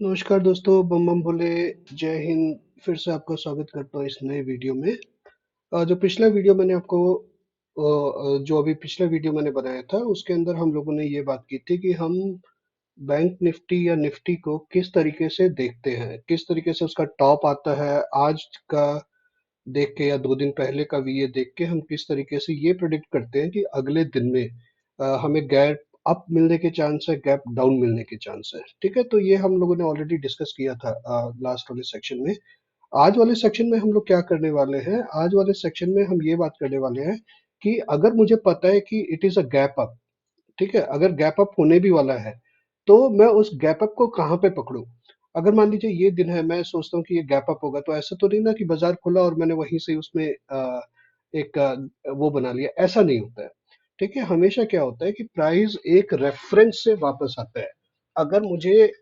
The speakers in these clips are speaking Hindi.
नमस्कार दोस्तों, बम बम भोले, जय हिंद। फिर से आपका स्वागत करता हूँ इस नए वीडियो में। जो पिछला वीडियो मैंने आपको जो अभी पिछला वीडियो मैंने बनाया था उसके अंदर हम लोगों ने ये बात की थी कि हम बैंक निफ्टी या निफ्टी को किस तरीके से देखते हैं, किस तरीके से उसका टॉप आता है आज का देख के या 2 दिन पहले का भी ये देख के हम किस तरीके से ये प्रिडिक्ट करते हैं कि अगले दिन में हमें गैप अप मिलने के चांस है, गैप डाउन मिलने के चांस है। ठीक है, तो ये हम लोगों ने ऑलरेडी डिस्कस किया था लास्ट वाले सेक्शन में। आज वाले सेक्शन में हम लोग क्या करने वाले हैं, आज वाले सेक्शन में हम ये बात करने वाले हैं कि अगर मुझे पता है कि it is a gap up, ठीक है, अगर गैप अप होने भी वाला है तो मैं उस गैप अप को कहाँ पे पकड़ूं। अगर मान लीजिए ये दिन है, मैं सोचता हूँ कि ये गैप अप होगा, तो ऐसा तो नहीं ना कि बाजार खुला और मैंने वहीं से उसमें एक वो बना लिया, ऐसा नहीं होता है। ठीक है, हमेशा क्या होता है कि प्राइस एक रेफरेंस से वापस आता है। अगर मुझे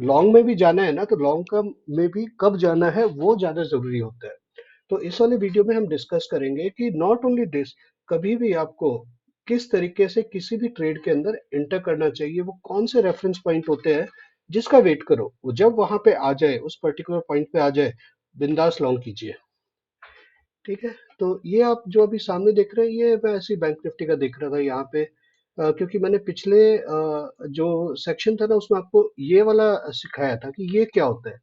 लॉन्ग में भी जाना है ना, तो लॉन्ग का में भी कब जाना है वो ज्यादा जरूरी होता है। तो इस वाले वीडियो में हम डिस्कस करेंगे कि नॉट ओनली दिस, कभी भी आपको किस तरीके से किसी भी ट्रेड के अंदर एंटर करना चाहिए, वो कौन से रेफरेंस पॉइंट होते हैं जिसका वेट करो, वो जब वहां पे आ जाए, उस पर्टिकुलर पॉइंट पे आ जाए, बिंदास लॉन्ग कीजिए। ठीक है, तो ये आप जो अभी सामने देख रहे हैं, ये मैं ऐसी बैंक निफ्टी का देख रहा था यहाँ पे। क्योंकि मैंने पिछले जो सेक्शन था ना उसमें आपको ये वाला सिखाया था कि ये क्या होता है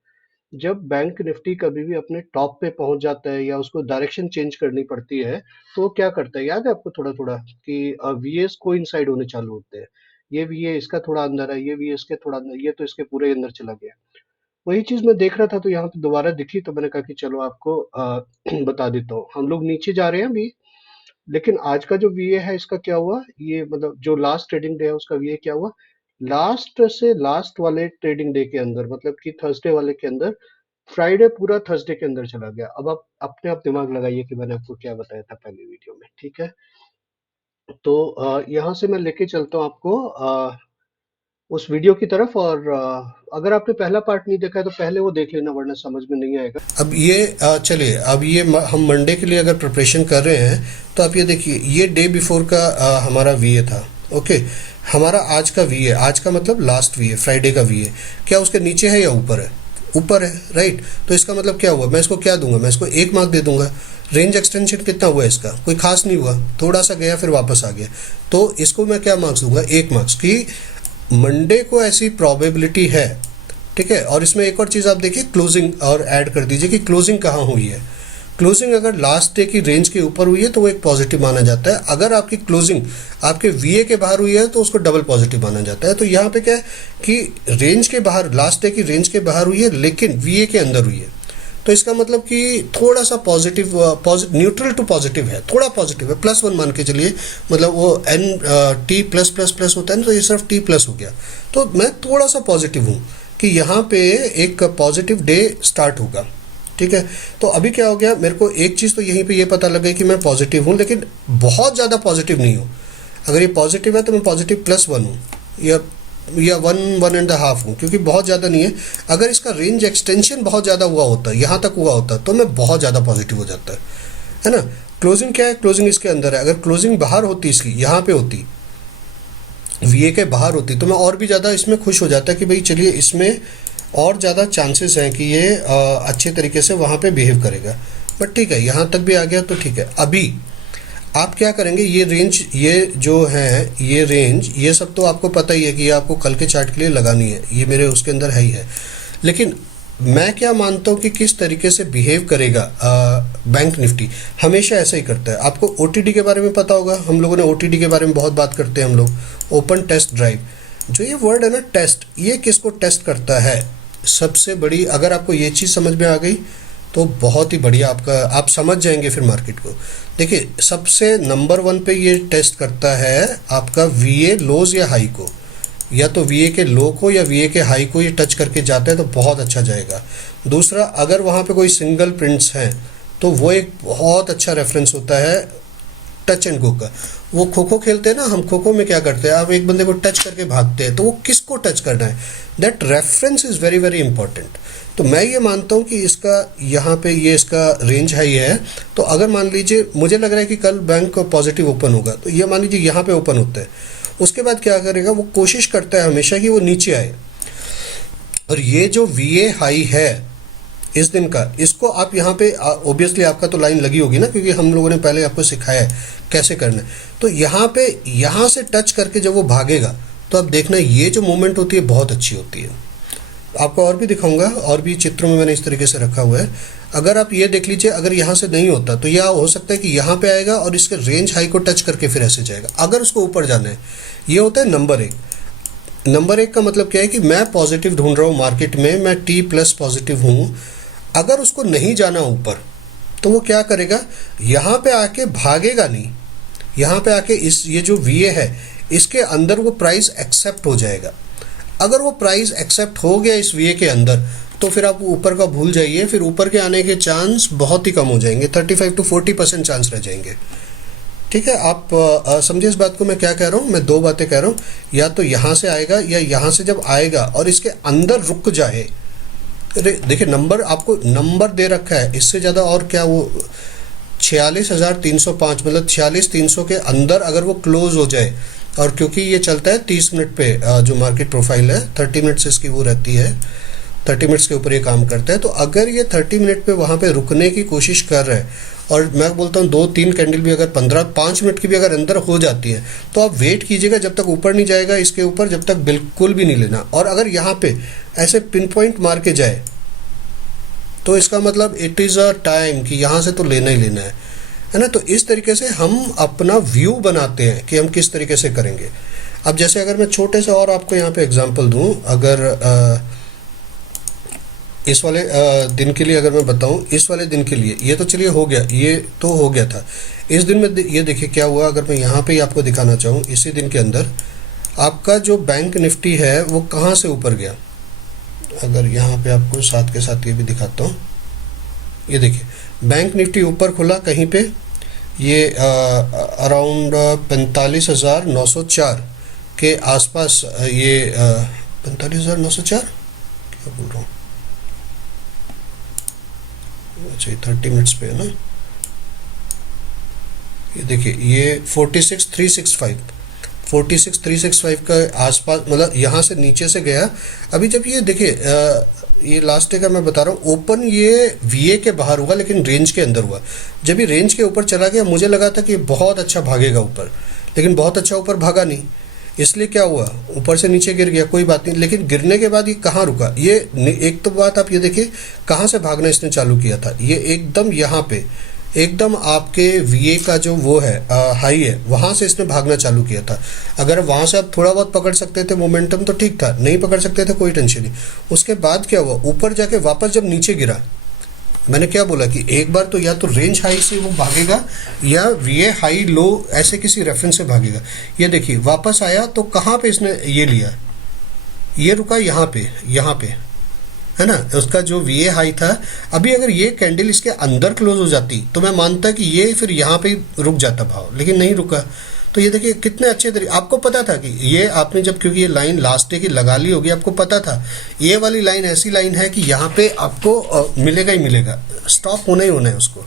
जब बैंक निफ्टी कभी भी अपने टॉप पे पहुंच जाता है या उसको डायरेक्शन चेंज करनी पड़ती है, तो वो क्या करता है, याद है आपको थोड़ा थोड़ा कि वीएस को इनसाइड होने चालू होते हैं। ये वीए इसका थोड़ा अंदर है, ये वीए इसके थोड़ा अंदर, ये तो इसके पूरे अंदर चला गया। वही चीज मैं देख रहा था तो यहाँ पे दोबारा दिखी, तो मैंने कहा कि चलो आपको बता देता हूँ। हम लोग नीचे जा रहे हैं अभी, लेकिन आज का जो वीए है इसका क्या हुआ, ये मतलब जो लास्ट ट्रेडिंग डे है उसका वीए क्या हुआ, लास्ट से लास्ट वाले ट्रेडिंग डे के अंदर, मतलब कि थर्सडे वाले के अंदर, फ्राइडे पूरा थर्सडे के अंदर चला गया। अब आप अपने आप दिमाग लगाइए कि मैंने आपको क्या बताया था पहले वीडियो में। ठीक है, तो यहाँ से मैं लेके चलता हूँ आपको उस वीडियो की तरफ। और अगर आपने पहला पार्ट नहीं देखा है तो पहले वो देख लेना, वरना समझ में नहीं आएगा। अब ये चलिए, अब ये हम मंडे के लिए अगर प्रिपरेशन कर रहे हैं तो आप ये देखिए, ये डे बिफोर का हमारा वीए था। ओके, हमारा आज का वीए, आज का मतलब लास्ट वीए, फ्राइडे का वीए, क्या उसके नीचे है या ऊपर है? ऊपर है, राइट। तो इसका मतलब क्या हुआ, मैं इसको क्या दूंगा, मैं इसको एक मार्क दे दूंगा। रेंज एक्सटेंशन कितना हुआ इसका, कोई खास नहीं हुआ, थोड़ा सा गया फिर वापस आ गया, तो इसको मैं क्या मार्क्स दूंगा, एक मार्क्स की। मंडे को ऐसी प्रोबेबिलिटी है। ठीक है, और इसमें एक और चीज़ आप देखिए, क्लोजिंग और ऐड कर दीजिए कि क्लोजिंग कहाँ हुई है। क्लोजिंग अगर लास्ट डे की रेंज के ऊपर हुई है तो वो एक पॉजिटिव माना जाता है। अगर आपकी क्लोजिंग आपके वीए के बाहर हुई है तो उसको डबल पॉजिटिव माना जाता है। तो यहाँ पे क्या है कि रेंज के बाहर, लास्ट डे की रेंज के बाहर हुई है लेकिन वीए के अंदर हुई है, तो इसका मतलब कि थोड़ा सा पॉजिटिव, न्यूट्रल टू पॉजिटिव है, थोड़ा पॉजिटिव है, +1 मान के चलिए। मतलब वो N T plus plus plus होता है ना, तो ये सिर्फ टी प्लस हो गया। तो मैं थोड़ा सा पॉजिटिव हूँ कि यहाँ पे एक पॉजिटिव डे स्टार्ट होगा। ठीक है, तो अभी क्या हो गया, मेरे को एक चीज़ तो यहीं पे ये पता लग गई कि मैं पॉजिटिव हूँ, लेकिन बहुत ज़्यादा पॉजिटिव नहीं हूँ। अगर ये पॉजिटिव है तो मैं पॉजिटिव +1 हूँ, या 1.5 हूँ, क्योंकि बहुत ज़्यादा नहीं है। अगर इसका रेंज एक्सटेंशन बहुत ज़्यादा हुआ होता, यहाँ तक हुआ होता, तो मैं बहुत ज़्यादा पॉजिटिव हो जाता है ना। क्लोजिंग क्या है, क्लोजिंग इसके अंदर है। अगर क्लोजिंग बाहर होती, इसकी यहाँ पे होती, वीए के बाहर होती, तो मैं और भी ज़्यादा इसमें खुश हो जाता कि भाई चलिए इसमें और ज़्यादा चांसेस हैं कि ये अच्छे तरीके से वहाँ पे बिहेव करेगा। बट ठीक है, यहाँ तक भी आ गया तो ठीक है। अभी आप क्या करेंगे, ये रेंज, ये जो है ये रेंज, ये सब तो आपको पता ही है कि ये आपको कल के चार्ट के लिए लगानी है, ये मेरे उसके अंदर है ही है। लेकिन मैं क्या मानता हूँ कि किस तरीके से बिहेव करेगा बैंक निफ्टी, हमेशा ऐसा ही करता है। आपको ओटीडी के बारे में पता होगा, हम लोगों ने ओटीडी के बारे में बहुत बात करते हैं हम लोग, ओपन टेस्ट ड्राइव। जो ये वर्ड है ना टेस्ट, ये किसको टेस्ट करता है, सबसे बड़ी, अगर आपको ये चीज़ समझ में आ गई तो बहुत ही बढ़िया, आपका आप समझ जाएंगे फिर मार्केट को। देखिए, सबसे नंबर 1 पे ये टेस्ट करता है आपका वीए लोज या हाई को, या तो वीए के लो को या वीए के हाई को ये टच करके जाता है तो बहुत अच्छा जाएगा। दूसरा, अगर वहाँ पे कोई सिंगल प्रिंट्स हैं तो वो एक बहुत अच्छा रेफरेंस होता है टच एंड गो का। वो खो खो खेलते हैं ना, हम खो खो में क्या करते हैं, आप एक बंदे को टच करके भागते हैं, तो वो किसको टच करना है, that reference is very very important. तो मैं ये मानता हूँ कि इसका यहाँ पे ये इसका रेंज हाई है। तो अगर मान लीजिए, मुझे लग रहा है कि कल बैंक पॉजिटिव ओपन होगा, तो ये मान लीजिए यहाँ पे ओपन होता है, उसके बाद क्या करेगा, वो कोशिश करता है हमेशा कि वो नीचे आए। और ये जो VA हाई है इस दिन का, इसको आप यहाँ पे ऑब्वियसली आपका तो लाइन लगी होगी ना, क्योंकि हम लोगों ने पहले आपको सिखाया है कैसे करना है। तो यहाँ पे यहाँ से टच करके जब वो भागेगा तो आप देखना ये जो मूवमेंट होती है बहुत अच्छी होती है। आपको और भी दिखाऊंगा, और भी चित्रों में मैंने इस तरीके से रखा हुआ है। अगर आप ये देख लीजिए, अगर यहाँ से नहीं होता तो यह हो सकता है कि यहाँ पे आएगा और इसके रेंज हाई को टच करके फिर ऐसे जाएगा। अगर उसको ऊपर जाना है, ये होता है नंबर 1। नंबर 1 का मतलब क्या है कि मैं पॉजिटिव ढूंढ रहा हूँ मार्केट में, मैं T+ पॉजिटिव हूँ। अगर उसको नहीं जाना ऊपर तो वो क्या करेगा, यहाँ पे आके भागेगा नहीं, यहाँ पे आके इस ये जो VA है इसके अंदर वो प्राइस एक्सेप्ट हो जाएगा। अगर वो प्राइस एक्सेप्ट हो गया इस VA के अंदर तो फिर आप ऊपर का भूल जाइए, फिर ऊपर के आने के चांस बहुत ही कम हो जाएंगे, 35 to 40% चांस रह जाएंगे। ठीक है, आप समझिए इस बात को मैं क्या कह रहा हूँ। मैं 2 बातें कह रहा हूँ, या तो यहाँ से आएगा या यहाँ से जब आएगा और इसके अंदर रुक जाए। देखिए नंबर, आपको नंबर दे रखा है, इससे ज़्यादा और क्या, वो 46,305 मतलब 46,300 के अंदर अगर वो क्लोज हो जाए, और क्योंकि ये चलता है 30 मिनट पे, जो मार्केट प्रोफाइल है 30 मिनट्स इसकी वो रहती है, 30 मिनट्स के ऊपर ये काम करता है। तो अगर ये 30 मिनट पे वहाँ पे रुकने की कोशिश कर रहा है, और मैं बोलता हूँ 2-3 कैंडल भी अगर 5 मिनट की भी अगर अंदर हो जाती है तो आप वेट कीजिएगा जब तक ऊपर नहीं जाएगा इसके ऊपर, जब तक बिल्कुल भी नहीं लेना। और अगर यहाँ पे ऐसे पिन पॉइंट मार के जाए तो इसका मतलब इट इज़ अ टाइम कि यहाँ से तो लेना ही लेना है ना। तो इस तरीके से हम अपना व्यू बनाते हैं कि हम किस तरीके से करेंगे। अब जैसे अगर मैं छोटे से और आपको यहाँ पे एग्जांपल दूँ, अगर इस वाले दिन के लिए अगर मैं बताऊं, इस वाले दिन के लिए ये तो चलिए हो गया, ये तो हो गया था। इस दिन में ये देखिए क्या हुआ, अगर मैं यहाँ पे ही आपको दिखाना चाहूँ, इसी दिन के अंदर आपका जो बैंक निफ्टी है वो कहाँ से ऊपर गया। अगर यहाँ पे आपको साथ के साथ ये भी दिखाता हूँ, ये देखिए बैंक निफ्टी ऊपर खुला कहीं पे, ये अराउंड 45,904 के आसपास, ये 45,904 क्या बोल रहा हूँ, अच्छा 30 मिनट्स पे है ना। ये देखिए ये 46,365 का आसपास, मतलब यहाँ से नीचे से गया। अभी जब ये देखिए ये लास्ट डे का मैं बता रहा हूँ, ओपन ये VA के बाहर हुआ लेकिन रेंज के अंदर हुआ। जब ये रेंज के ऊपर चला गया मुझे लगा था कि बहुत अच्छा भागेगा ऊपर, लेकिन बहुत अच्छा ऊपर भागा नहीं। इसलिए क्या हुआ, ऊपर से नीचे गिर गया, कोई बात नहीं। लेकिन गिरने के बाद ये कहाँ रुका, ये एक तो बात आप ये देखिए कहाँ से भागना इसने चालू किया था। ये एकदम यहाँ पे, एकदम आपके VA का जो वो है हाई है, वहाँ से इसने भागना चालू किया था। अगर वहाँ से आप थोड़ा बहुत पकड़ सकते थे मोमेंटम तो ठीक था, नहीं पकड़ सकते थे कोई टेंशन नहीं। उसके बाद क्या हुआ, ऊपर जाके वापस जब नीचे गिरा, मैंने क्या बोला कि एक बार तो या तो रेंज हाई से वो भागेगा या VA हाई लो ऐसे किसी रेफरेंस से भागेगा। ये देखिए वापस आया तो कहाँ पे इसने ये लिया, ये रुका यहाँ पे है ना, उसका जो VA हाई था। अभी अगर ये कैंडल इसके अंदर क्लोज हो जाती तो मैं मानता कि ये फिर यहाँ पे रुक जाता भाव, लेकिन नहीं रुका। तो ये देखिए कितने अच्छे तरीके, आपको पता था कि ये आपने जब, क्योंकि ये लाइन लास्ट डे की लगा ली होगी, आपको पता था ये वाली लाइन ऐसी लाइन है कि यहाँ पे आपको मिलेगा ही मिलेगा, स्टॉप होना ही होना है उसको।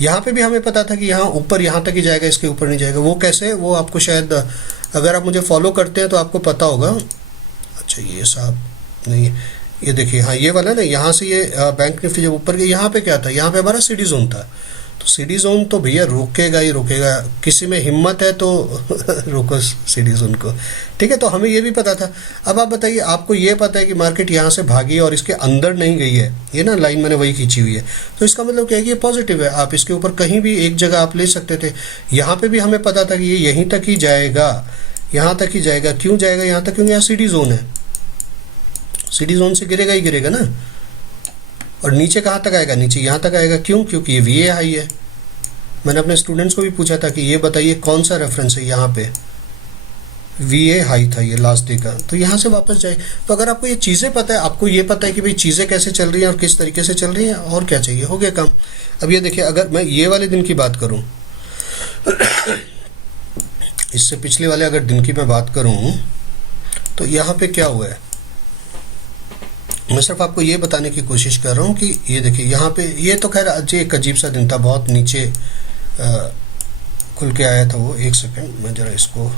यहाँ पे भी हमें पता था कि यहाँ ऊपर यहाँ तक ही जाएगा, इसके ऊपर नहीं जाएगा। वो कैसे, वो आपको शायद अगर आप मुझे फॉलो करते हैं तो आपको पता होगा। अच्छा ये साहब नहीं, ये देखिए हाँ ये वाला ना, यहाँ से ये बैंक निफ्टी जब ऊपर गया, यहाँ पे क्या था, यहाँ पे हमारा CD जोन था। तो CD जोन तो भैया रोकेगा ही रोकेगा, किसी में हिम्मत है तो रोको CD जोन को, ठीक है। तो हमें ये भी पता था। अब आप बताइए, आपको ये पता है कि मार्केट यहाँ से भागी और इसके अंदर नहीं गई है, ये ना लाइन मैंने वही खींची हुई है, तो इसका मतलब क्या है कि ये पॉजिटिव है। आप इसके ऊपर कहीं भी एक जगह आप ले सकते थे। यहाँ पे भी हमें पता था कि ये यहीं तक ही जाएगा, यहाँ तक ही जाएगा। क्यों जाएगा यहाँ तक, क्योंकि यहाँ CD जोन है, CD जोन से गिरेगा ही गिरेगा ना। और नीचे कहाँ तक आएगा, नीचे यहाँ तक आएगा। क्यों, क्योंकि ये VA हाई है। मैंने अपने स्टूडेंट्स को भी पूछा था कि ये बताइए कौन सा रेफरेंस है, यहाँ पे VA हाई था ये लास्ट डे का, तो यहाँ से वापस जाए। तो अगर आपको ये चीज़ें पता है, आपको ये पता है कि भाई चीज़ें कैसे चल रही हैं और किस तरीके से चल रही हैं, और क्या चाहिए, हो गया काम। अब ये देखिए, अगर मैं ये वाले दिन की बात करूँ, इससे पिछले वाले अगर दिन की मैं बात करूँ, तो यहाँ पे क्या हुआ है, मैं सिर्फ आपको ये बताने की कोशिश कर रहा हूँ कि ये देखिए यहाँ पे, ये तो खैर आज एक अजीब सा दिन था, बहुत नीचे खुल के आया था वो। एक सेकंड मैं ज़रा इसको,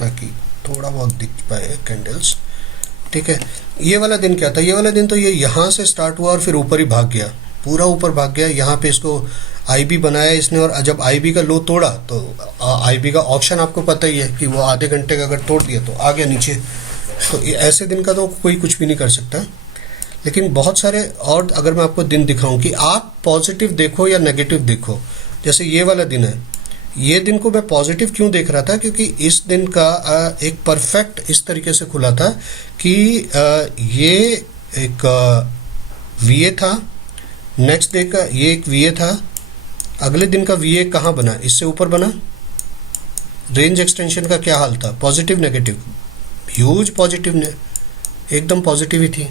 ताकि थोड़ा बहुत दिख पाए कैंडल्स। ठीक है, ये वाला दिन क्या था? ये वाला दिन तो ये यहाँ से स्टार्ट हुआ और फिर ऊपर ही भाग गया, पूरा ऊपर भाग गया। यहाँ पे इसको आईबी बनाया इसने, और जब आईबी का लो तोड़ा तो आईबी का ऑप्शन आपको पता ही है कि वो आधे घंटे का अगर तोड़ दिया तो आ गया नीचे। तो ऐसे दिन का तो कोई कुछ भी नहीं कर सकता। लेकिन बहुत सारे और अगर मैं आपको दिन दिखाऊं कि आप पॉजिटिव देखो या नेगेटिव देखो, जैसे ये वाला दिन है, ये दिन को मैं पॉजिटिव क्यों देख रहा था? क्योंकि इस दिन का एक परफेक्ट इस तरीके से खुला था कि ये एक वीए था, नेक्स्ट डे का ये एक वीए था, अगले दिन का वीए कहाँ बना? इससे ऊपर बना। रेंज एक्सटेंशन का क्या हाल था? Positive negative? ह्यूज पॉजिटिव ने, एकदम पॉजिटिव ही थी।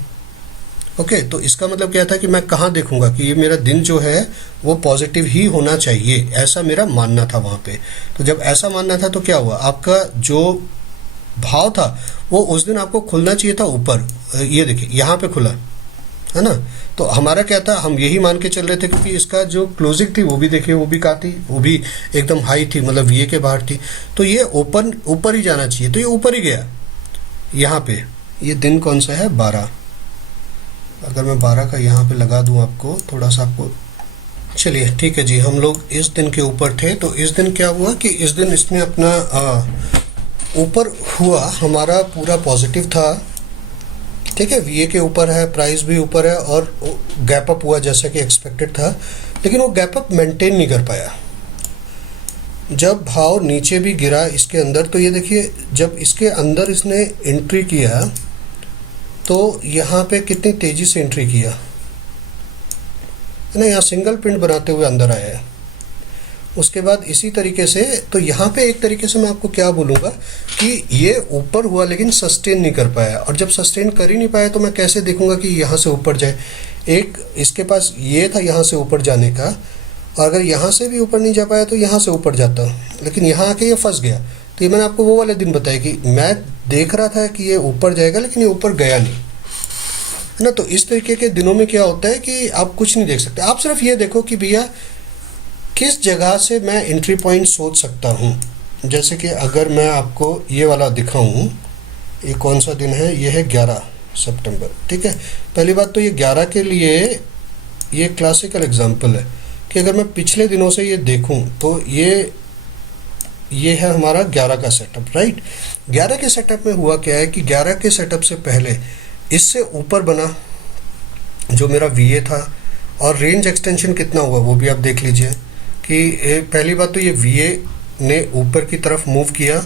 ओके, तो इसका मतलब क्या था कि मैं कहाँ देखूंगा कि ये मेरा दिन जो है वो पॉजिटिव ही होना चाहिए, ऐसा मेरा मानना था वहाँ पे। तो जब ऐसा मानना था तो क्या हुआ? आपका जो भाव था वो उस दिन आपको खुलना चाहिए था ऊपर। ये देखिए यहाँ पे खुला है ना। तो हमारा क्या था, हम यही मान के चल रहे थे क्योंकि इसका जो क्लोजिंग थी वो भी देखिए, वो भी कहाँ थी, वो भी एकदम हाई थी, मतलब वीए के बाहर थी। तो ये ओपन ऊपर ही जाना चाहिए, तो ये ऊपर ही गया। यहाँ पे ये दिन कौन सा है? 12। अगर मैं 12 का यहाँ पे लगा दूँ आपको, थोड़ा सा आपको, चलिए ठीक है जी, हम लोग इस दिन के ऊपर थे। तो इस दिन क्या हुआ कि इस दिन इसने अपना ऊपर हुआ, हमारा पूरा पॉजिटिव था। ठीक है, वीए के ऊपर है, प्राइस भी ऊपर है और गैप अप हुआ जैसा कि एक्सपेक्टेड था, लेकिन वो गैप अप मेंटेन नहीं कर पाया। जब भाव नीचे भी गिरा इसके अंदर, तो ये देखिए जब इसके अंदर इसने एंट्री किया तो यहाँ पे कितनी तेजी से एंट्री किया है ना, यहाँ सिंगल पिंड बनाते हुए अंदर आया है। उसके बाद इसी तरीके से, तो यहाँ पे एक तरीके से मैं आपको क्या बोलूँगा कि ये ऊपर हुआ लेकिन सस्टेन नहीं कर पाया, और जब सस्टेन कर ही नहीं पाया तो मैं कैसे देखूँगा कि यहाँ से ऊपर जाए। एक इसके पास ये था यहाँ से ऊपर जाने का, और अगर यहाँ से भी ऊपर नहीं जा पाया तो यहाँ से ऊपर जाता, लेकिन यहाँ आके ये फंस गया। तो ये मैंने आपको वो वाले दिन बताया कि मैं देख रहा था कि ये ऊपर जाएगा लेकिन ये ऊपर गया नहीं, है ना। तो इस तरीके के दिनों में क्या होता है कि आप कुछ नहीं देख सकते, आप सिर्फ ये देखो कि भैया किस जगह से मैं एंट्री पॉइंट सोच सकता हूँ। जैसे कि अगर मैं आपको ये वाला दिखाऊँ, ये कौन सा दिन है? ये है 11 सितंबर। ठीक है, पहली बात तो ये 11 के लिए ये क्लासिकल एग्जाम्पल है कि अगर मैं पिछले दिनों से ये देखूं तो ये है हमारा 11 का सेटअप, राइट। 11 के सेटअप में हुआ क्या है कि 11 के सेटअप से पहले इससे ऊपर बना जो मेरा वीए था, और रेंज एक्सटेंशन कितना हुआ वो भी आप देख लीजिए कि पहली बात तो ये वीए ने ऊपर की तरफ मूव किया,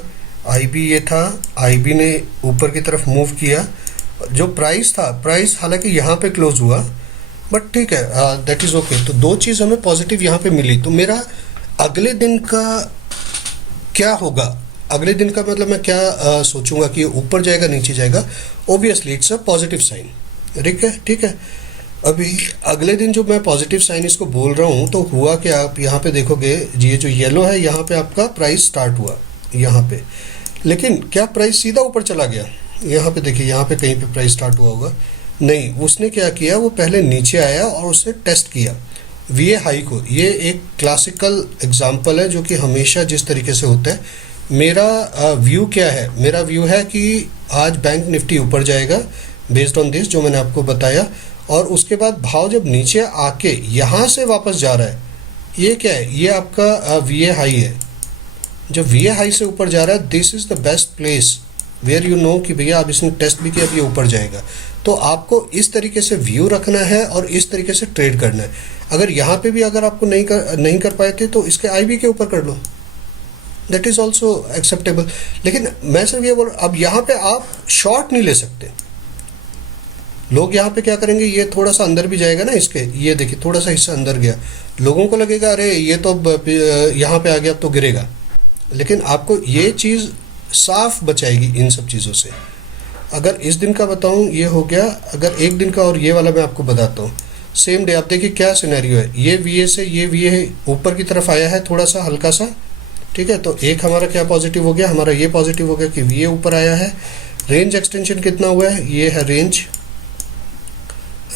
आईबी ये था, आईबी ने ऊपर की तरफ मूव किया। जो प्राइस था, प्राइस हालांकि यहाँ पे क्लोज हुआ, बट ठीक है, दैट इज़ ओके। तो दो चीज़ हमें पॉजिटिव यहाँ पे मिली। तो मेरा अगले दिन का क्या होगा? अगले दिन का मतलब मैं क्या सोचूंगा कि ऊपर जाएगा नीचे जाएगा? Obviously it's a positive sign, ठीक है, ठीक है। अभी अगले दिन जो मैं पॉजिटिव साइन इसको बोल रहा हूँ, तो हुआ कि आप यहाँ पे देखोगे, ये जो येलो है यहाँ पे आपका प्राइस स्टार्ट हुआ यहाँ पे, लेकिन क्या प्राइस सीधा ऊपर चला गया? यहाँ पे देखिए, यहाँ पे कहीं पे प्राइस स्टार्ट हुआ होगा, नहीं। उसने क्या किया, वो पहले नीचे आया और उसने टेस्ट किया वीए हाई को। ये एक क्लासिकल एग्जाम्पल है जो कि हमेशा जिस तरीके से होता है। मेरा व्यू क्या है? मेरा व्यू है कि आज बैंक निफ्टी ऊपर जाएगा बेस्ड ऑन दिस जो मैंने आपको बताया, और उसके बाद भाव जब नीचे आके यहाँ से वापस जा रहा है, ये क्या है? ये आपका वीए हाई है। जब वीए हाई से ऊपर जा रहा है, this is the best place where you know कि भैया अब इसने टेस्ट भी किया, अब ये ऊपर जाएगा। तो आपको इस तरीके से व्यू रखना है और इस तरीके से ट्रेड करना है। अगर यहाँ पे भी अगर आपको नहीं कर पाए थे तो इसके आईबी के ऊपर कर लो, दैट इज़ ऑल्सो एक्सेप्टेबल। लेकिन मैं सिर्फ ये बोल, अब यहाँ पे आप शॉर्ट नहीं ले सकते। लोग यहाँ पे क्या करेंगे, ये थोड़ा सा अंदर भी जाएगा ना इसके, ये देखिए थोड़ा सा हिस्सा अंदर गया, लोगों को लगेगा अरे ये तो अब यहाँ पे आ गया, अब तो गिरेगा। लेकिन आपको ये चीज़ साफ बचाएगी इन सब चीज़ों से। अगर इस दिन का बताऊँ, ये हो गया। अगर एक दिन का और ये वाला मैं आपको बताता हूँ, सेम डे। आप देखिए क्या सिनेरियो है, ये वीए से ये वीए ऊपर की तरफ आया है थोड़ा सा हल्का सा, ठीक है। तो एक हमारा क्या पॉजिटिव हो गया, हमारा ये पॉजिटिव हो गया कि वीए ऊपर आया है। रेंज एक्सटेंशन कितना हुआ है? ये है रेंज,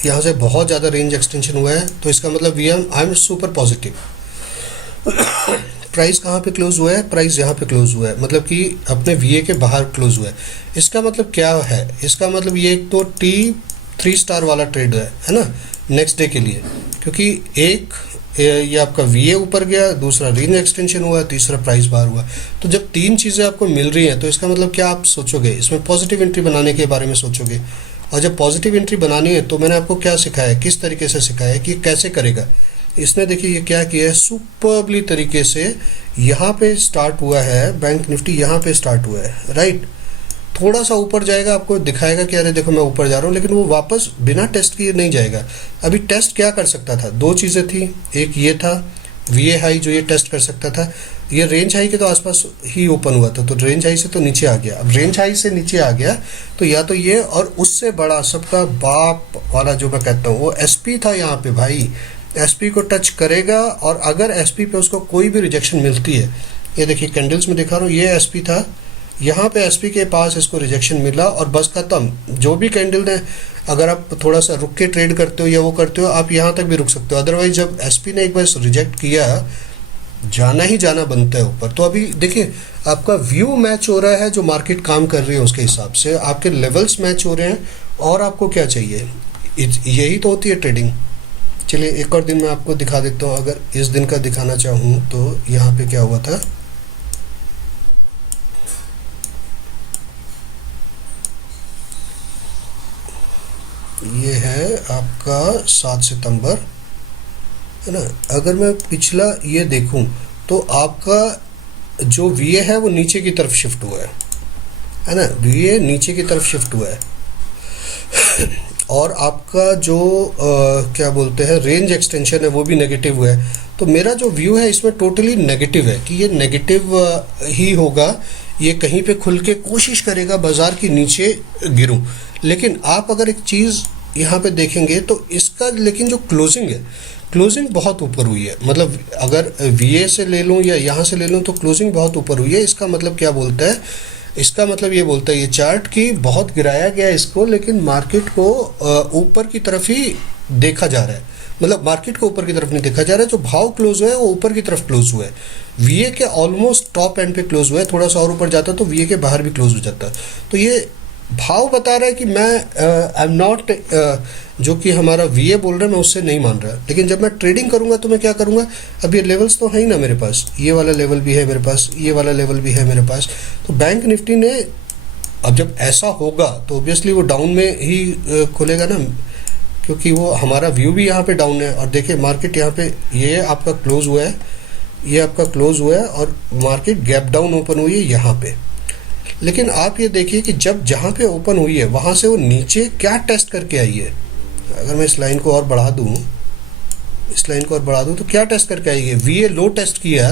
यहाँ से बहुत ज़्यादा रेंज एक्सटेंशन हुआ है, तो इसका मतलब we I am super positive. Price कहाँ पे क्लोज हुआ है, प्राइस यहाँ पे क्लोज हुआ है, मतलब कि अपने वीए के बाहर क्लोज हुआ है। इसका मतलब क्या है, इसका मतलब ये एक तो T3 स्टार वाला ट्रेड है ना, नेक्स्ट डे के लिए, क्योंकि एक ये आपका वीए ऊपर गया, दूसरा रेंज एक्सटेंशन हुआ, तीसरा प्राइस बाहर हुआ। तो जब तीन चीज़ें आपको मिल रही हैं तो इसका मतलब क्या आप सोचोगे, इसमें पॉजिटिव एंट्री बनाने के बारे में सोचोगे। और जब पॉजिटिव एंट्री बनानी है तो मैंने आपको क्या सिखाया है, किस तरीके से सिखाया है कि कैसे करेगा। इसने देखिए ये क्या किया है, सुपरबली तरीके से यहाँ पे स्टार्ट हुआ है, बैंक निफ्टी यहाँ पे स्टार्ट हुआ है, राइट। थोड़ा सा ऊपर जाएगा, आपको दिखाएगा कि अरे देखो मैं ऊपर जा रहा हूँ, लेकिन वो वापस बिना टेस्ट किए नहीं जाएगा। अभी टेस्ट क्या कर सकता था, दो चीज़ें थी, एक ये था वीए हाई जो ये टेस्ट कर सकता था, ये रेंज हाई के तो आसपास ही ओपन हुआ था, तो रेंज हाई से तो नीचे आ गया। अब रेंज हाई से नीचे आ गया तो या तो ये, और उससे बड़ा सबका बाप वाला जो मैं कहता हूँ वो एसपी था यहाँ पे भाई, एसपी को टच करेगा, और अगर एसपी पे उसको कोई भी रिजेक्शन मिलती है, ये देखिए कैंडल्स में दिखा रहा हूँ, ये एसपी था, यहाँ पे एसपी के पास इसको रिजेक्शन मिला और बस खत्म। जो भी कैंडल ने, अगर आप थोड़ा सा रुक के ट्रेड करते हो या वो करते हो, आप यहाँ तक भी रुक सकते हो, अदरवाइज जब एसपी ने एक बार रिजेक्ट किया, जाना ही जाना बनता है ऊपर। तो अभी देखिए आपका व्यू मैच हो रहा है, जो मार्केट काम कर रही है उसके हिसाब से आपके लेवल्स मैच हो रहे हैं, और आपको क्या चाहिए, यही तो होती है ट्रेडिंग। चलिए एक और दिन मैं आपको दिखा देता हूँ, अगर इस दिन का दिखाना चाहूँ तो यहाँ पे क्या हुआ था, ये है आपका 7 सितंबर, है ना। अगर मैं पिछला ये देखूं तो आपका जो वीए है वो नीचे की तरफ शिफ्ट हुआ है ना, वीए नीचे की तरफ शिफ्ट हुआ है और आपका जो क्या बोलते हैं रेंज एक्सटेंशन है वो भी नेगेटिव हुआ है। तो मेरा जो व्यू है इसमें टोटली नेगेटिव है कि ये नेगेटिव ही होगा, ये कहीं पे खुल के कोशिश करेगा बाजार के नीचे गिरूं। लेकिन आप अगर एक चीज़ यहाँ पे देखेंगे तो इसका, लेकिन जो क्लोजिंग है, क्लोजिंग बहुत ऊपर हुई है, मतलब अगर वीए से ले लूँ या यहाँ से ले लूँ तो क्लोजिंग बहुत ऊपर हुई है। इसका मतलब क्या बोलता है, इसका मतलब ये बोलता है ये चार्ट की बहुत गिराया गया इसको, लेकिन मार्केट को ऊपर की तरफ ही देखा जा रहा है, मतलब मार्केट को ऊपर की तरफ नहीं देखा जा रहा है। जो भाव क्लोज हुआ है वो ऊपर की तरफ क्लोज हुआ है, वीए के ऑलमोस्ट टॉप एंड पे क्लोज हुआ है, थोड़ा सा और ऊपर जाता तो वीए के बाहर भी क्लोज हो जाता। तो ये भाव बता रहा है कि मैं आई एम नॉट, जो कि हमारा वीए बोल रहा है मैं उससे नहीं मान रहा, लेकिन जब मैं ट्रेडिंग करूंगा तो मैं क्या करूंगा, अब ये लेवल्स तो है ही ना मेरे पास, ये वाला लेवल भी है मेरे पास, ये वाला लेवल भी है मेरे पास। तो बैंक निफ्टी ने, अब जब ऐसा होगा तो ऑब्वियसली वो डाउन में ही खुलेगा ना, क्योंकि वो हमारा व्यू भी यहाँ पे डाउन है। और देखिए मार्केट यहाँ पे ये आपका क्लोज हुआ है, ये आपका क्लोज हुआ है और मार्केट गैप डाउन ओपन हुई है यहाँ पे। लेकिन आप ये देखिए कि जब जहाँ पे ओपन हुई है वहाँ से वो नीचे क्या टेस्ट करके आई है। अगर मैं इस लाइन को और बढ़ा दूँ, इस लाइन को और बढ़ा दूँ तो क्या टेस्ट करके आई है, वीए लो टेस्ट किया।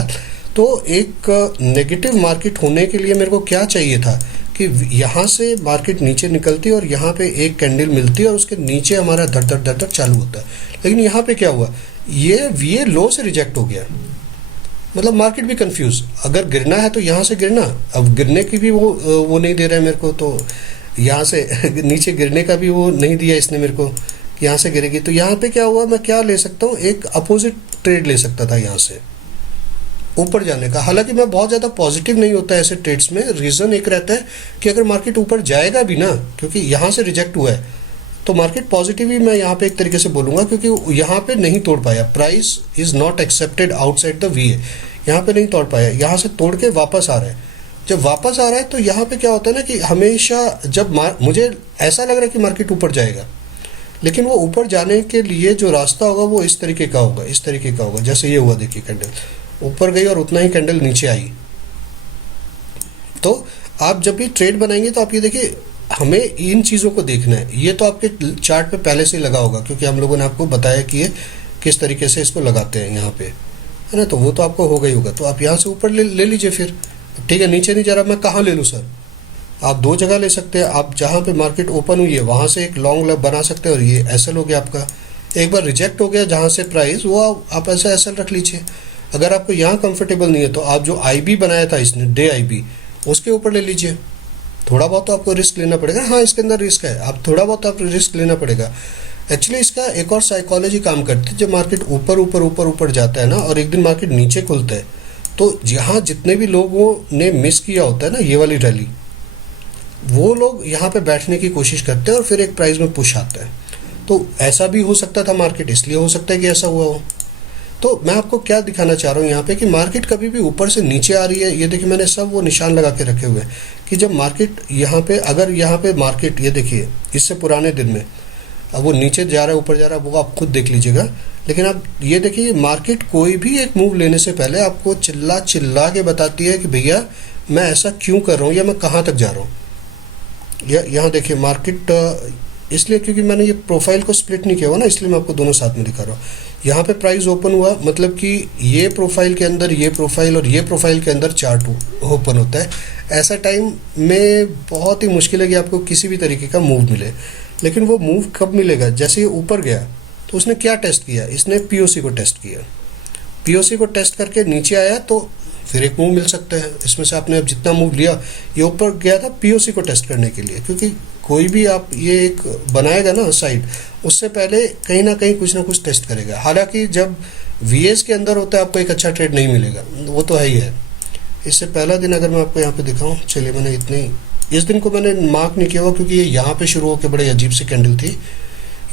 तो एक नेगेटिव मार्केट होने के लिए मेरे को क्या चाहिए था कि यहाँ से मार्केट नीचे निकलती और यहाँ पे एक कैंडल मिलती और उसके नीचे हमारा धड़ धड़ धड़ धड़ चालू होता है। लेकिन यहाँ पे क्या हुआ, ये वीए लो से रिजेक्ट हो गया, मतलब मार्केट भी कंफ्यूज। अगर गिरना है तो यहाँ से गिरना, अब गिरने की भी वो नहीं दे रहा है मेरे को, तो यहाँ से नीचे गिरने का भी वो नहीं दिया इसने मेरे को कि यहाँ से गिरेगी। तो यहाँ पे क्या हुआ, मैं क्या ले सकता हूँ, एक अपोजिट ट्रेड ले सकता था यहाँ से ऊपर जाने का। हालांकि मैं बहुत ज़्यादा पॉजिटिव नहीं होता ऐसे ट्रेड्स में। रीज़न एक रहता है कि अगर मार्केट ऊपर जाएगा भी ना, क्योंकि यहाँ से रिजेक्ट हुआ है, तो मार्केट पॉजिटिव ही मैं यहाँ पे एक तरीके से बोलूँगा, क्योंकि यहाँ पे नहीं तोड़ पाया, price is not accepted outside the वीए, यहाँ पे नहीं तोड़ पाया, यहाँ से तोड़ के वापस आ रहा है। जब वापस आ रहा है तो यहाँ पे क्या होता है ना कि हमेशा जब मुझे ऐसा लग रहा है कि मार्केट ऊपर जाएगा, लेकिन वो ऊपर जाने के लिए जो रास्ता होगा वो इस तरीके का होगा, इस तरीके का होगा। जैसे ये हुआ, देखिए कैंडल ऊपर गई और उतना ही कैंडल नीचे आई। तो आप जब भी ट्रेड बनाएंगे तो आप ये देखिए, हमें इन चीज़ों को देखना है। ये तो आपके चार्ट पे पहले से ही लगा होगा, क्योंकि हम लोगों ने आपको बताया कि ये किस तरीके से इसको लगाते हैं यहाँ पे, है ना। तो वो तो आपको होगा ही होगा। तो आप यहाँ से ऊपर ले लीजिए फिर, ठीक है। नीचे नहीं जा रहा, मैं कहाँ ले लूँ सर, आप दो जगह ले सकते हैं। आप जहाँ पे मार्केट ओपन हुई है वहाँ से एक लॉन्ग बना सकते हैं, और ये एसएल हो गया आपका। एक बार रिजेक्ट हो गया जहाँ से प्राइस, वो आप ऐसा एसएल रख लीजिए। अगर आपको यहाँ कंफर्टेबल नहीं है तो आप जो आईबी बनाया था इसने, डे आईबी, उसके ऊपर ले लीजिए। थोड़ा बहुत तो आपको रिस्क लेना पड़ेगा, हाँ इसके अंदर रिस्क है, आप थोड़ा बहुत आप रिस्क लेना पड़ेगा। एक्चुअली इसका एक और साइकोलॉजी काम करती है। जब मार्केट ऊपर ऊपर ऊपर ऊपर जाता है ना, और एक दिन मार्केट नीचे खुलता है, तो यहाँ जितने भी लोगों ने मिस किया होता है ना ये वाली रैली, वो लोग यहाँ पे बैठने की कोशिश करते हैं और फिर एक प्राइस में पुश आता है। तो ऐसा भी हो सकता था मार्केट, इसलिए हो सकता है कि ऐसा हुआ हो। तो मैं आपको क्या दिखाना चाह रहा हूँ यहाँ पे कि मार्केट कभी भी ऊपर से नीचे आ रही है, ये देखिए मैंने सब वो निशान लगा के रखे हुए हैं कि जब मार्केट यहाँ पे, अगर यहाँ पे मार्केट, ये देखिए इससे पुराने दिन में, अब वो नीचे जा रहा है ऊपर जा रहा है वो आप खुद देख लीजिएगा, लेकिन आप ये देखिए मार्केट कोई भी एक मूव लेने से पहले आपको चिल्ला चिल्ला के बताती है कि भैया मैं ऐसा क्यों कर रहा हूँ या मैं कहाँ तक जा रहा हूँ। यहाँ देखिए मार्केट, इसलिए क्योंकि मैंने ये प्रोफाइल को स्प्लिट नहीं किया हुआ ना, इसलिए मैं आपको दोनों साथ में दिखा रहा हूँ। यहाँ पे प्राइस ओपन हुआ, मतलब कि ये प्रोफाइल के अंदर ये प्रोफाइल और ये प्रोफाइल के अंदर चार्ट ओपन होता है। ऐसा टाइम में बहुत ही मुश्किल है कि आपको किसी भी तरीके का मूव मिले, लेकिन वो मूव कब मिलेगा, जैसे ये ऊपर गया तो उसने क्या टेस्ट किया, इसने पीओसी को टेस्ट किया, पीओसी को टेस्ट करके नीचे आया तो फिर एक मूव मिल सकता है। इसमें से आपने अब जितना मूव लिया, ये ऊपर गया था पीओसी को टेस्ट करने के लिए, क्योंकि कोई भी आप ये एक बनाएगा ना साइड, उससे पहले कहीं ना कहीं कुछ ना कुछ टेस्ट करेगा। हालांकि जब वीएस के अंदर होता है आपको एक अच्छा ट्रेड नहीं मिलेगा, वो तो है ही है। इससे पहला दिन अगर मैं आपको यहाँ पे दिखाऊं, चलिए मैंने इतने ही, इस दिन को मैंने मार्क नहीं किया हुआ क्योंकि ये यहाँ पे शुरू होकर बड़े अजीब सी कैंडल थी।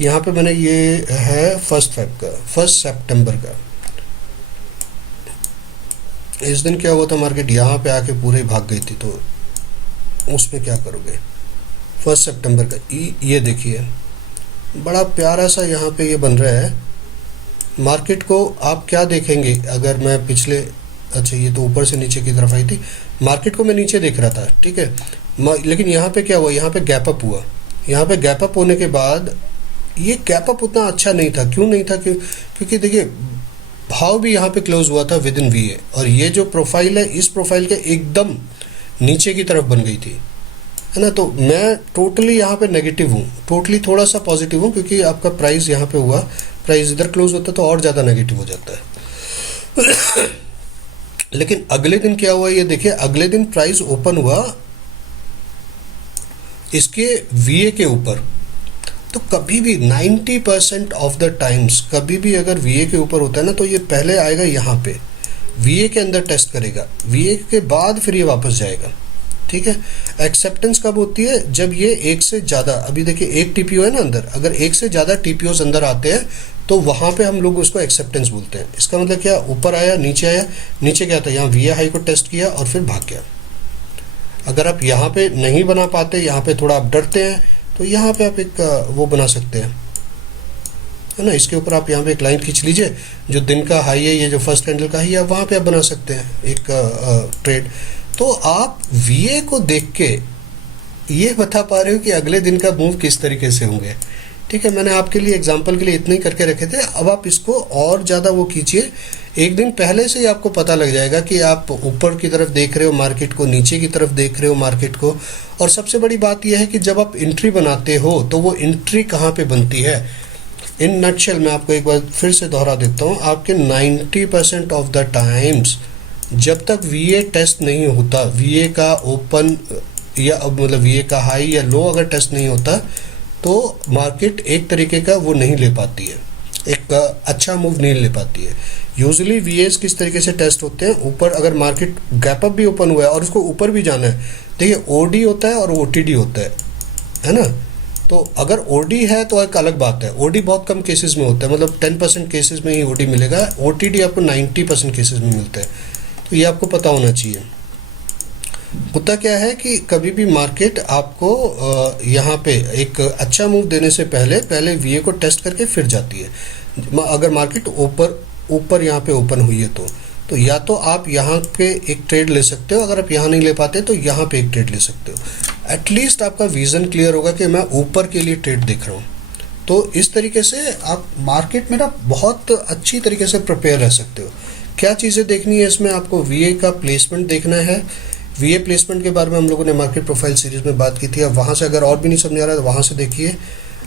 यहाँ पे मैंने, ये है 1 सितंबर का। इस दिन क्या हुआ था, मार्केट यहाँ पे आके पूरे भाग गई थी, तो उसमें क्या करोगे। 1 सितंबर का ये देखिए बड़ा प्यारा सा यहाँ पे ये बन रहा है। मार्केट को आप क्या देखेंगे, अगर मैं पिछले, अच्छा ये तो ऊपर से नीचे की तरफ आई थी, मार्केट को मैं नीचे देख रहा था, ठीक है, लेकिन यहाँ पे क्या हुआ, यहाँ पे गैप अप हुआ। यहाँ पे गैप अप होने के बाद ये गैप अप उतना अच्छा नहीं था। क्यों नहीं था, क्योंकि देखिए भाव भी यहाँ पे क्लोज हुआ था विद इन वीए, और ये जो प्रोफाइल है इस प्रोफाइल के एकदम नीचे की तरफ बन गई थी, है ना। तो मैं टोटली यहाँ पे नेगेटिव हूँ, टोटली थोड़ा सा पॉजिटिव हूँ, क्योंकि आपका प्राइस यहाँ पे हुआ, प्राइस इधर क्लोज होता तो और ज़्यादा नेगेटिव हो जाता है। लेकिन अगले दिन क्या हुआ, ये देखिए अगले दिन प्राइस ओपन हुआ इसके वीए के ऊपर। तो कभी भी 90% ऑफ द टाइम्स कभी भी अगर वीए के ऊपर होता है ना, तो ये पहले आएगा यहाँ पे वीए के अंदर टेस्ट करेगा, वीए के बाद फिर ये वापस जाएगा, ठीक है। एक्सेप्टेंस कब होती है, जब ये एक से ज़्यादा, अभी देखिए एक टीपीओ है ना अंदर, अगर एक से ज़्यादा टीपीओज अंदर आते हैं तो वहाँ पे हम लोग उसको एक्सेप्टेंस बोलते हैं। इसका मतलब क्या, ऊपर आया नीचे आया, नीचे क्या था, यहाँ वीए हाई को टेस्ट किया और फिर भाग गया। अगर आप यहाँ पे नहीं बना पाते, यहाँ पे थोड़ा आप डरते हैं, तो यहाँ पे आप एक वो बना सकते हैं, है ना। इसके ऊपर आप यहाँ पे एक लाइन खींच लीजिए, जो दिन का हाई है, ये जो फर्स्ट कैंडल का हाई है, वहाँ पे आप बना सकते हैं एक ट्रेड। तो आप वीए को देख के ये बता पा रहे हो कि अगले दिन का मूव किस तरीके से होंगे, ठीक है। मैंने आपके लिए एग्जांपल के लिए इतने ही करके रखे थे। अब आप इसको और ज़्यादा वो कीजिए, एक दिन पहले से ही आपको पता लग जाएगा कि आप ऊपर की तरफ देख रहे हो मार्केट को, नीचे की तरफ देख रहे हो मार्केट को। और सबसे बड़ी बात यह है कि जब आप एंट्री बनाते हो तो वो एंट्री कहाँ पे बनती है। इन नटशेल मैं आपको एक बार फिर से दोहरा देता हूँ, आपके 90% ऑफ द टाइम्स जब तक वीए टेस्ट नहीं होता, वीए का ओपन या मतलब वीए का हाई या लो अगर टेस्ट नहीं होता, तो मार्केट एक तरीके का वो नहीं ले पाती है, एक अच्छा मूव नहीं ले पाती है। यूजुअली वीएस किस तरीके से टेस्ट होते हैं, ऊपर अगर मार्केट गैप अप भी ओपन हुआ है और उसको ऊपर भी जाना है, देखिए ओडी होता है और ओटीडी होता है ना। तो अगर ओडी है तो एक अलग बात है, ओडी बहुत कम केसेस में होता है, मतलब 10% केसेस में ही ओडी मिलेगा, ओटीडी आपको 90% केसेस में मिलता है। तो ये आपको पता होना चाहिए। होता क्या है कि कभी भी मार्केट आपको यहाँ पे एक अच्छा मूव देने से पहले वीए को टेस्ट करके फिर जाती है। अगर मार्केट ऊपर यहाँ पे ओपन हुई है तो या तो आप यहाँ पे एक ट्रेड ले सकते हो, अगर आप यहाँ नहीं ले पाते तो यहाँ पे एक ट्रेड ले सकते हो। एटलीस्ट आपका विजन क्लियर होगा कि मैं ऊपर के लिए ट्रेड देख रहा हूँ। तो इस तरीके से आप मार्केट में ना बहुत अच्छी तरीके से प्रिपेयर रह सकते हो। क्या चीज़ें देखनी है इसमें, आपको वीए का प्लेसमेंट देखना है। वीए प्लेसमेंट के बारे में हम लोगों ने मार्केट प्रोफाइल सीरीज में बात की थी। अब वहाँ से अगर और भी नहीं समझ आ रहा है तो वहाँ से देखिए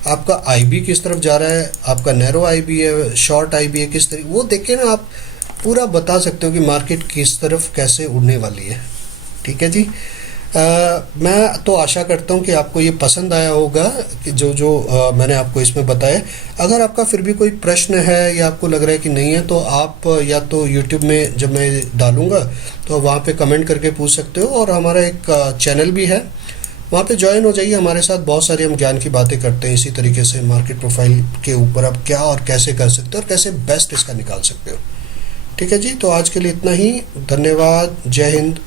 आपका आईबी किस तरफ जा रहा है, आपका नैरो आईबी है, शॉर्ट आईबी है, किस तरीके, वो देख के ना आप पूरा बता सकते हो कि मार्केट किस तरफ कैसे उड़ने वाली है। ठीक है जी। मैं तो आशा करता हूँ कि आपको ये पसंद आया होगा कि जो जो मैंने आपको इसमें बताया। अगर आपका फिर भी कोई प्रश्न है या आपको लग रहा है कि नहीं है, तो आप या तो यूट्यूब में जब मैं डालूँगा तो वहाँ पे कमेंट करके पूछ सकते हो, और हमारा एक चैनल भी है, वहाँ पे ज्वाइन हो जाइए हमारे साथ। बहुत सारी हम ज्ञान की बातें करते हैं इसी तरीके से, मार्केट प्रोफाइल के ऊपर आप क्या और कैसे कर सकते हो और कैसे बेस्ट इसका निकाल सकते हो। ठीक है जी, तो आज के लिए इतना ही। धन्यवाद। जय हिंद।